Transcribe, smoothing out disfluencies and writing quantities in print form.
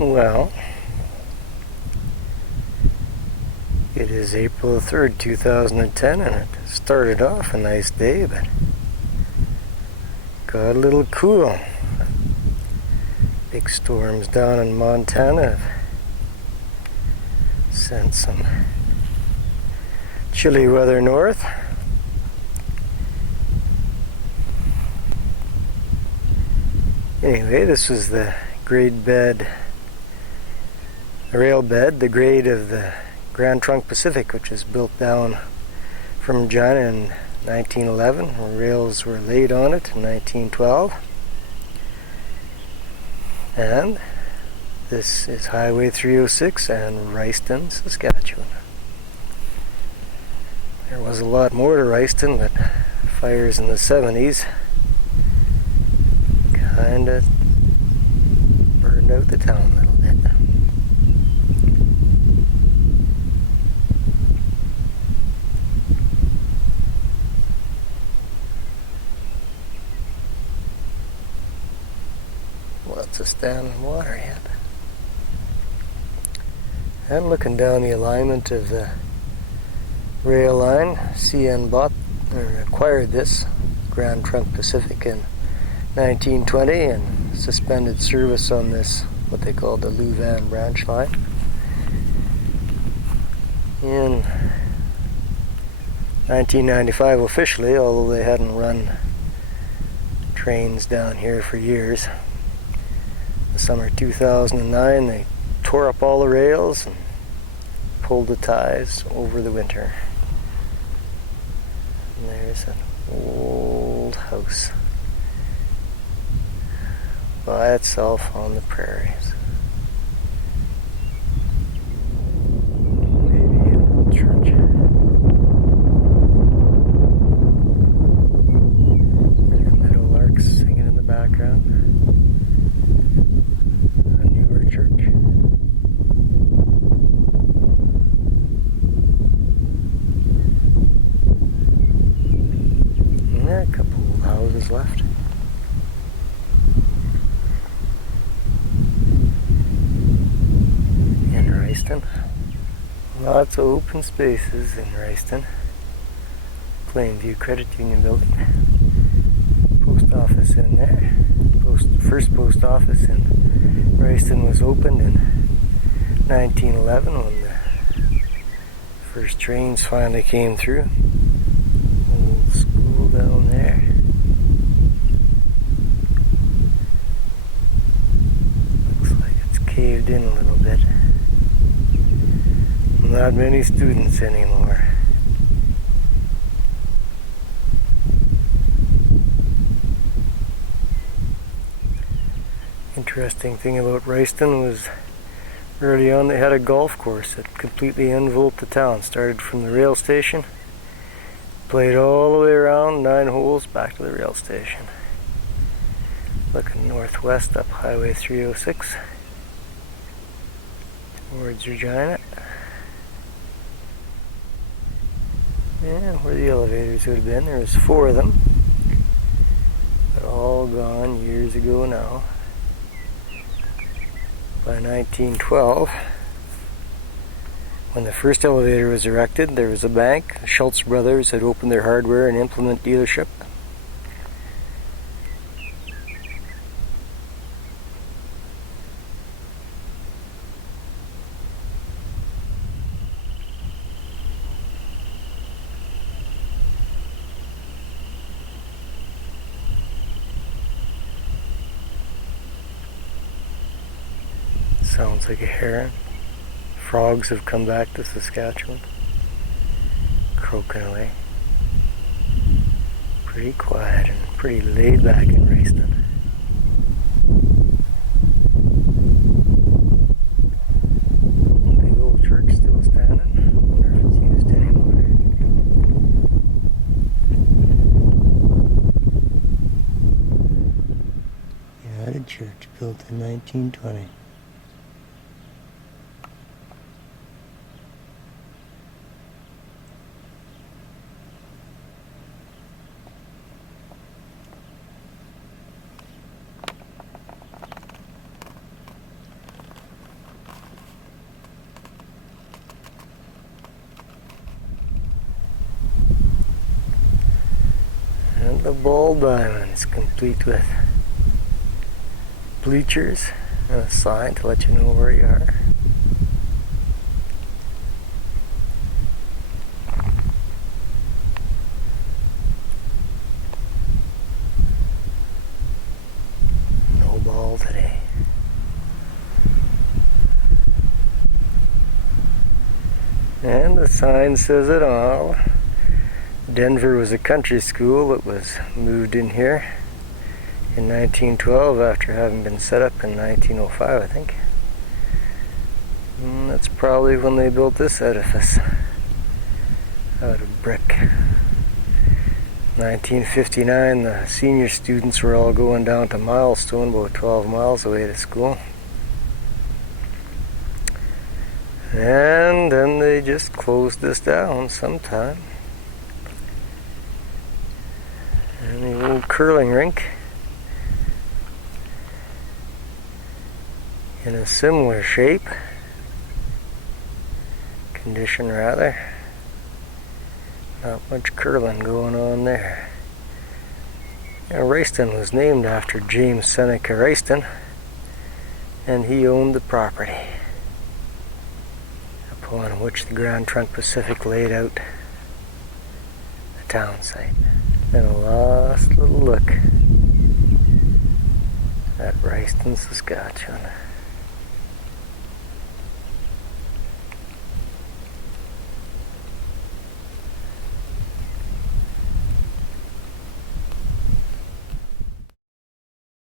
Well, it is April 3rd, 2010, and it started off a nice day, but got a little cool. Big storms down in Montana have sent some chilly weather north. Anyway, this was the grade bed, the rail bed, the grade of the Grand Trunk Pacific, which was built down from Regina in 1911. Rails were laid on it in 1912. And this is Highway 306 and Riceton, Saskatchewan. There was a lot more to Riceton, but fires in the 70s kinda burned out the town a little bit. Lots of standing water yet. And looking down the alignment of the rail line, CN acquired this Grand Trunk Pacific in 1920 and suspended service on this, what they call the Louvain branch line. In 1995 officially, although they hadn't run trains down here for years. The summer 2009 they tore up all the rails and pulled the ties over the winter. And there's an old house by itself on the prairies. Maybe an old church. There's the meadowlarks singing in the background. A newer church. And there are a couple old houses left. Riceton. Lots of open spaces in Riceton. Plainview Credit Union building. Post office in there. First post office in Riceton was opened in 1911 when the first trains finally came through. Old school down there. Looks like it's caved in a little bit. Not many students anymore. Interesting thing about Riceton was early on they had a golf course that completely enveloped the town. Started from the rail station, played all the way around, 9 holes, back to the rail station. Looking northwest up Highway 306 towards Regina. Yeah, where the elevators would have been. There was 4 of them, but all gone years ago now. By 1912, when the first elevator was erected, there was a bank. The Schultz brothers had opened their hardware and implement dealership. Sounds like a heron. Frogs have come back to Saskatchewan. Croaking away. Pretty quiet and pretty laid back in Riceton. Big old church still standing. Wonder if it's used anymore. Yeah, the church built in 1920. And the ball diamonds, complete with bleachers and a sign to let you know where you are. No ball today. And the sign says it all. Denver was a country school that was moved in here in 1912 after having been set up in 1905, I think. And that's probably when they built this edifice out of brick. 1959, the senior students were all going down to Milestone, about 12 miles away to school. And then they just closed this down sometime. And the old curling rink, in a similar shape, condition rather. Not much curling going on there. Riceton was named after James Seneca Riceton, and he owned the property upon which the Grand Trunk Pacific laid out the town site. And a last little look at Riceton, Saskatchewan.